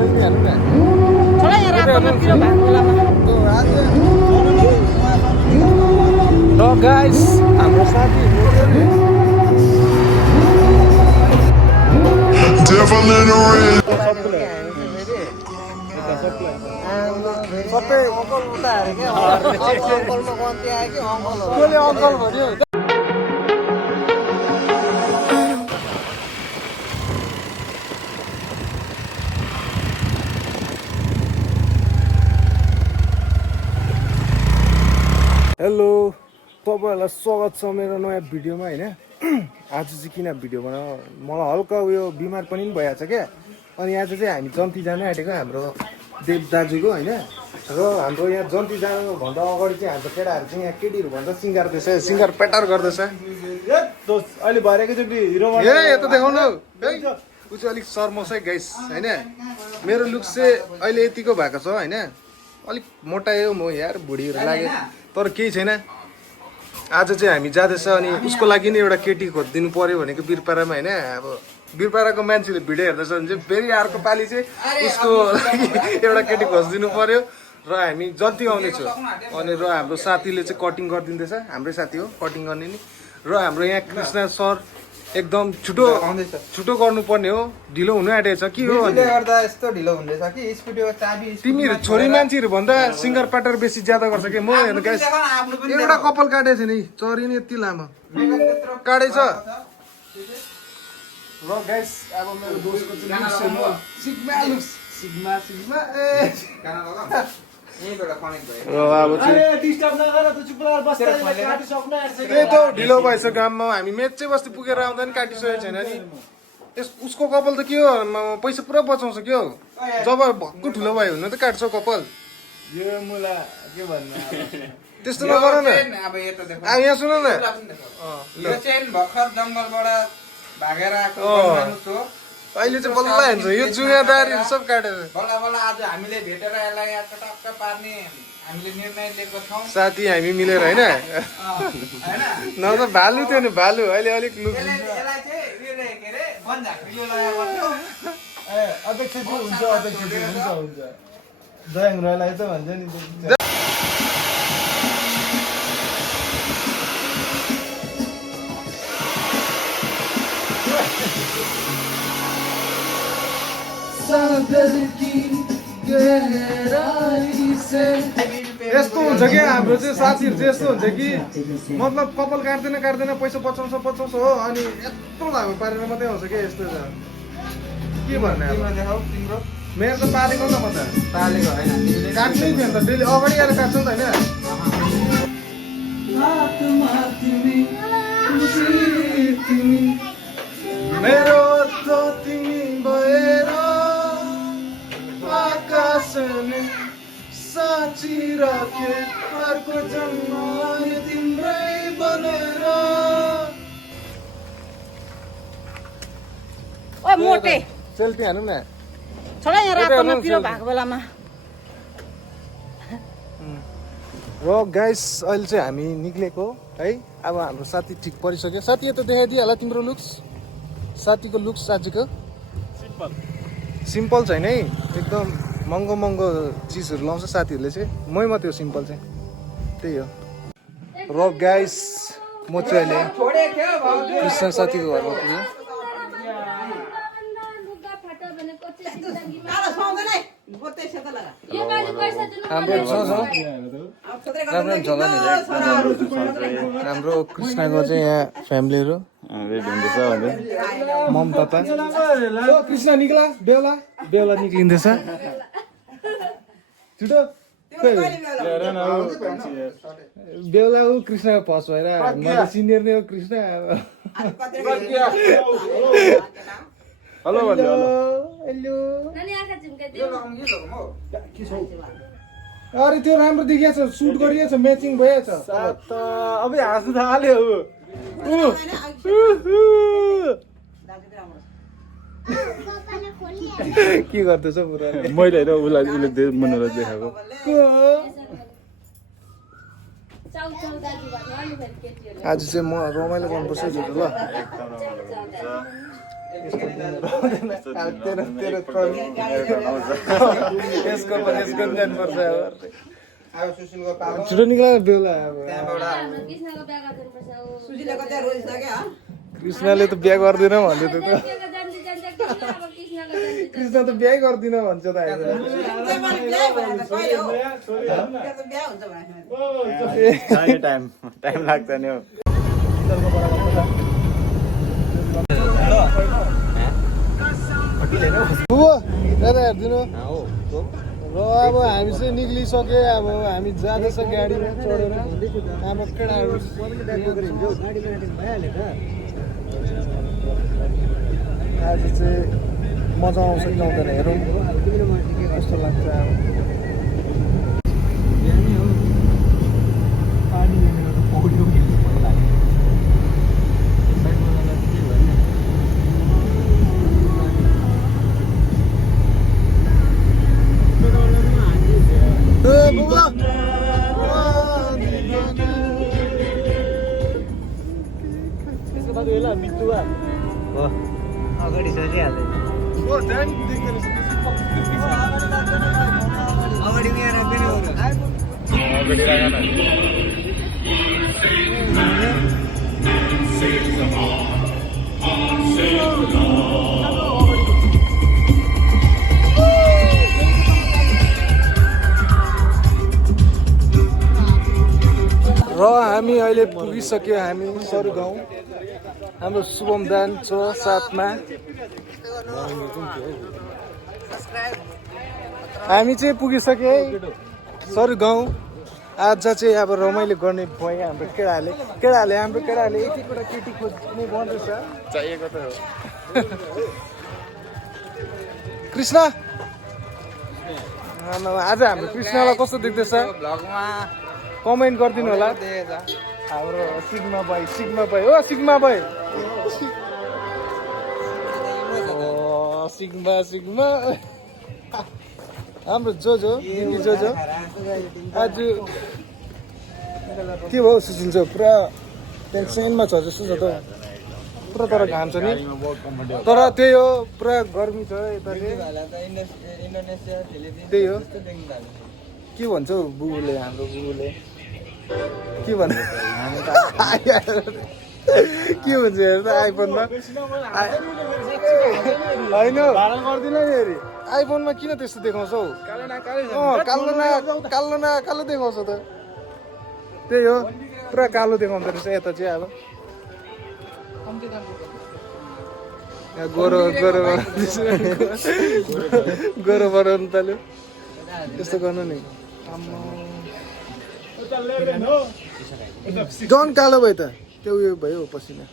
Selfie हान्नु न छोरा यहाँ रातोमा पिरो भएको बेलामा ल गाइस हाम्रो साथी Devil in the red. सबै अङ्कल उता अरे क्या अङ्कलमा गन्ती आयो कि अङ्कल कसले अङ्कल भन्यो हेलो तपाईँहरूलाई स्वागत छ मेरो नयाँ भिडियोमा होइन आज चाहिँ किन भिडियो बनाऊ मलाई हल्का उयो बिमार पनि भइहाल्छ क्या अनि आज चाहिँ हामी जन्ती जानु आँटेको हाम्रो देव दाजुको होइन र हाम्रो यहाँ जन्ती जानुभन्दा अगाडि चाहिँ हाम्रो केटाहरू चाहिँ यहाँ केटीहरू भन्दा सिङ्गार्दैछ सिङ्गार पेटार गर्दैछ अहिले भएर एकैचोटि हिरो ए यता देखाउनु ऊ चाहिँ अलिक सर्मोस है गाइस होइन मेरो लुक्स चाहिँ अहिले यतिको भएको छ होइन अलिक मोटायो म यार भुँडीहरू लाग्यो तर केही छैन आज चाहिँ हामी जाँदैछ अनि उसको लागि नि एउटा केटी खोजिदिनु पर्यो भनेको बिरपारामा होइन अब बिरपाराको मान्छेले भिडियो हेर्दैछ भने चाहिँ फेरि अर्को पालि चाहिँ उसको लागि एउटा केटी खोजिदिनु पर्यो र हामी जति आउनेछु अनि र हाम्रो साथीले चाहिँ कटिङ गरिदिँदैछ हाम्रै साथी हो कटिङ गर्ने नि र हाम्रो यहाँ कृष्ण सर एकदम छिटो गर्नुपर्ने हो ढिलो हुनु आँटेको छ के हो गर्दा यस्तो ढिलो हुँदैछ कि स्कुटीको चाबी तिमीहरू छोरी मान्छेहरू भन्दा सिङ्गर प्याटर बेसी ज्यादा गर्छ कि म हेर्नु गाइस एउटा कपाल काटेको छ नि चरी नि यति लामो काटेछ र गाइस अब मेरो दोस्तको चाहिँ सिग्मा लुक्स सिग्मा र अब त्यही त ढिलो भएछ गाममा हामी मेचे बस्ती पुगेर आउँदा नि काटिसकेको छैन नि उसको कपाल त के हो पैसा पुरा बचाउँछ के हो जब भक्कु ठुलो भयो हुन त काट्छ कपाल त्यस्तो नगर न अब यहाँ सुन न भागेर आएको अहिले चाहिँ बल्ल हेर्छ यो जुगादारीहरू सब काटेर बल्ल बल्ल आज हामीले भेटेर यसलाई टक्क पार्ने हामीले निर्णय लिएको छौँ साथी हामी मिलेर होइन न त भालु थियो नि भालु अहिले अलिक लुक यसलाई चाहिँ के अरे वन झाँक्रीले लगाएको अध्यक्षजी हुन्छ जयङ राईलाई त भन्छ नि यस्तो हुन्छ कि हाम्रो चाहिँ साथीहरू चाहिँ यस्तो हुन्छ कि मतलब कपाल काट्दैन पैसा बचाउँछ हो अनि यत्रो भएको पारेर मात्रै आउँछ क्या यस्तो छ के भन्ने मेरो त पालेको न म त पालेको होइन काट्नै थियो नि त डेली अगाडि आएर काट्छ नि त होइन मेरो त तिमी भएर आकाशले साँची राखे अर्को जन्म तिम्रै बनेर ओ मोटे सेल्फी हान्नु न छोरा यहाँ रातोमा पिरो भएको बेलामा र गाइस अहिले चाहिँ हामी निक्लेको है अब हाम्रो साथी ठिक परिसक्यो साथी यता देखाइदियो होला तिम्रो लुक्स साथीको लुक्स आजको सिम्पल छैन है एकदम महँगो चिजहरू लाउँछ साथीहरूले चाहिँ मै मात्रै हो सिम्पल चाहिँ त्यही हो र गाइस म चाहिँ अहिले कृष्ण साथीको घरमा पुगेँ हाम्रो कृष्णको चाहिँ यहाँ फ्यामिलीहरू मम पापा कृष्ण निक्ला बेहुला निक्लिँदैछ छिटो बेहुला ऊ कृष्णको फर्स्ट भएर मैले सिनियर नै हो कृष्ण हेलो हेलो अरे त्यो राम्रो देखिएको छ सुट गरिएको छ म्याचिङ भइहाल्छ अब हाँस्नु थाल्यो के गर्दैछ पुरा मैले होइन उसलाई मनोरञ्जन देखाएको चाउ दाजु भन्नु अलि फेरि केटीहरु आज चाहिँ म रमाइलो गर्नुपर्छ है ल यसको पनि जानुपर्छ अब सुशीलको पालो छिटो निक्ला बेला अब कृष्णले त बिहा गर्दैन भन्दै त कृष्ण त बिहा गर्दिन भन्छ त टाइम लाग्छ नि हेरिदिनु र अब हामी चाहिँ निक्लिसक्यो अब हामी जाँदैछ गाडीमा चढेर अब केटाहरू आज चाहिँ मजा आउँछ कि आउँदैन हेरौँ कस्तो लाग्छ अब अगाडि सजिहाल्छ अगाडि यहाँ राख्दैन र हामी अहिले पुगिसक्यो हामी सरू गाउँ हाम्रो शुभम दान छ साथमा हामी चाहिँ पुगिसक्यो है सरू गाउँ आज चाहिँ अब रमाइलो गर्ने भयो हाम्रो केटाहरूले एक एकवटा केटी खोज्ने गर्दैछ चाहिएको त हो कृष्ण आज हाम्रो कृष्णलाई कस्तो देख्दैछ भ्लगमा कमेन्ट गरिदिनु होला हाम्रो सिग्मा भाइ ओ सिग्मा भाइ सिग्मा हाम्रो जो आज के भयो सुशील चाहिँ पुरा टेन्सनमा छ जस्तो छ त पुरा तर घाम छ नि तर त्यही हो पुरा गर्मी छ यता त्यही हो के भन्छ हौ बुबुले हाम्रो बुबुले के भन्छ के भन्छ हेर त आइफोनमा होइन आइफोनमा किन त्यस्तो देखाउँछ हौ कालो देखाउँछ त त्यही हो पुरा कालो देखाउँदो रहेछ यता चाहिँ अब गोरो बनाउनु थाल्यो त्यस्तो गर्नु नि डन कालो भयो त त्यो उयो भयो पसिना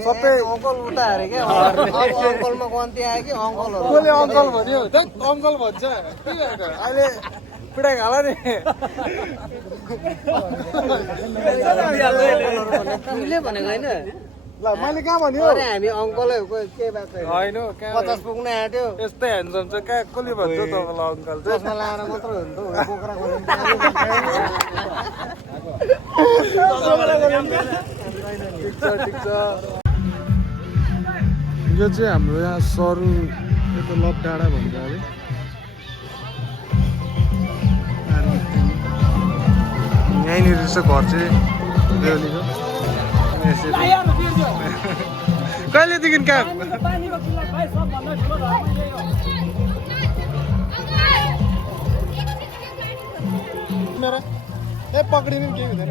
सबै अङ्कल उता अरे क्या अङ्कलमा गन्ती आयो कि अङ्कलहरू कसले अङ्कल भन्यो अङ्कल भन्छ अहिले पिडाइ हाल नि तिमीले भनेको होइन ल मैले कहाँ भन्यो अरे हामी अङ्कलै हो के बात होइन 50 पुग्न आँट्यो यस्तै ह्यान्डसम चाहिँ कहाँ कसले भन्छ तपाईँलाई अङ्कल चाहिँ चस्मा लगाएर मात्र हो नि त बोक्रा ठिक छ यो चाहिँ हाम्रो यहाँ सरू यो त लप डाँडा भन्छ अरे यहीँनिर रहेछ घर चाहिँ बेहुलीको कहिलेदेखि कहाँ ए पक्रिनु केही हुँदैन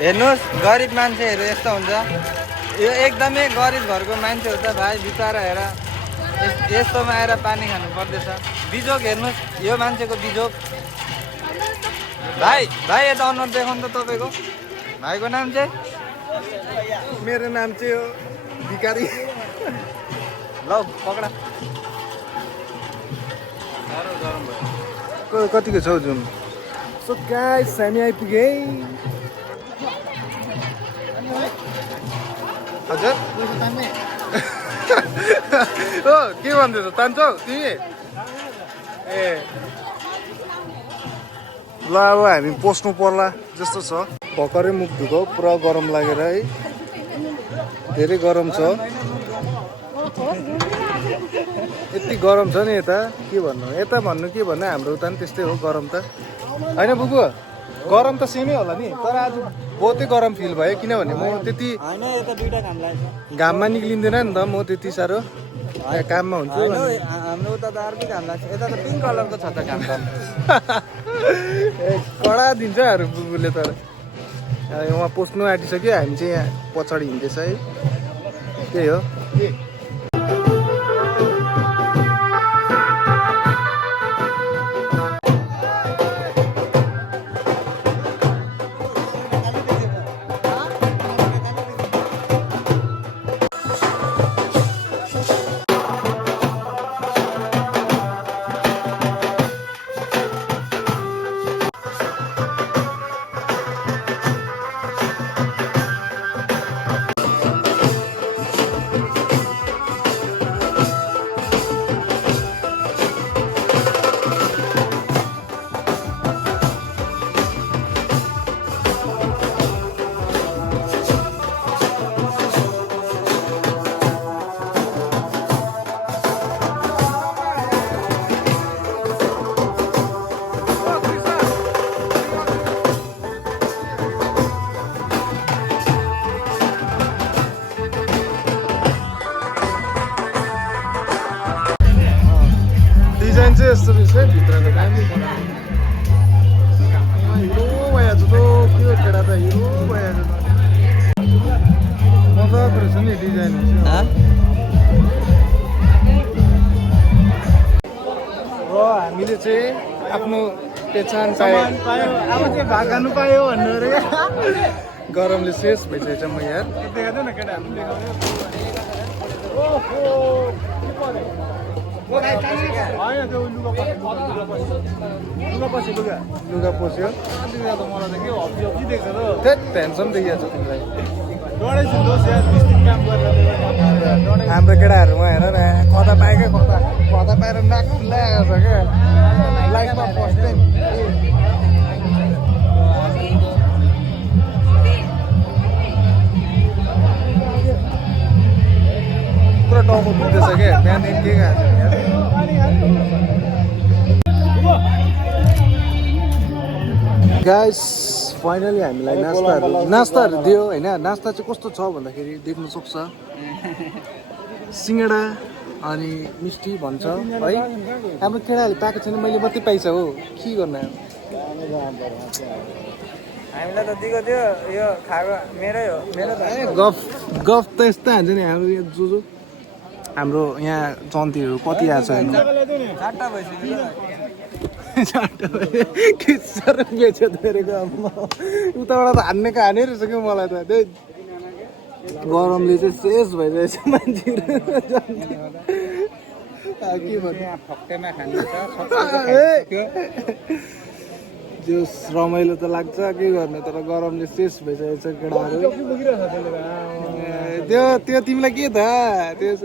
हेर्नुहोस् गरिब मान्छेहरू यस्तो हुन्छ यो एकदमै गरिब घरको मान्छे हो त भाइ बिचरा हेर यस्तोमा आएर पानी खानु पर्दैछ बिजोग हेर्नुहोस् यो मान्छेको बिजोग भाइ यता अनुहार देखाउनु त तपाईँको भाइको नाम चाहिँ मेरो नाम चाहिँ हो भिकारी ल पक्रा कतिको छौ जुन सो गाइस हामी आइपुगे हजुर ओ के भन्दैछ तान्छौ तिमी ए ल अब हामी पस्नु पर्ला जस्तो छ भर्खरै मुख धुको पुरा गरम लागेर है धेरै गरम छ यति गरम छ नि यता के भन्नु यता भन्नु के भन्नु हाम्रो उता नि त्यस्तै हो गरम त होइन बुबु गरम त सेमै होला नि तर आज बहुतै गरम फिल भयो किनभने म त्यति घाममा निक्लिँदैन नि त म त्यति साह्रो काममा हुन्छु हाम्रो उता त अर्कै घाम लाग्छ यता त पिङ्क कलरको छ त घाम त कडा दिन्छ अरू बुबुले तर उहाँ पस्नु आँटिसक्यो हामी चाहिँ यहाँ पछाडि हिँड्दैछ है त्यही हो डिजाइन चाहिँ यस्तो रहेछ है भित्रको दामी हिरो भइहाल्छ त के हो केटा त हिरो भइहाल्छ मजाको रहेछ नि डिजाइन र हामीले चाहिँ आफ्नो पेचान पायो अब चाहिँ भागानु पायो भन्नु अरे गरमले शेष भइसकेछ म यार देखाउँदैन केटाहरू लुगा पस्यो टेन्सन देखिहाल्छ तिमीलाई हाम्रो केटाहरूमा हेर न कता पाएकै कता पाएर नाक खुल्लाएको छ क्या लाइफमा फर्स्ट टाइम पुरा टाउको दुख्दैछ क्या बिहानदेखि के खाएको गाइस फाइनली हामीलाई नास्ताहरू दियो होइन नास्ता चाहिँ कस्तो छ भन्दाखेरि देख्नु सक्छ सिङ्गडा अनि मिस्टी भन्छ है हाम्रो केटाहरूले पाएको छैन मैले मात्रै पाइछ हो के गर्नु हामीलाई त दिएको थियो यो खाएको मेरै हो मेरो गफ त यस्तै हान्छ नि हाम्रो यहाँ जो हाम्रो यहाँ जन्तीहरू कति आएको छ चारवटा भइसक्यो के साह्रो बेच्यो धेरैको अब उताबाट त हान्नेको हाने रहेछ क्या मलाई त त्यही गरमले चाहिँ शेष भइरहेछ मान्छेहरू के भन्नु रमाइलो त लाग्छ के गर्नु तर गरमले शेष भइसकेको छ केटाहरू त्यो तिमीलाई के थाहा त्यो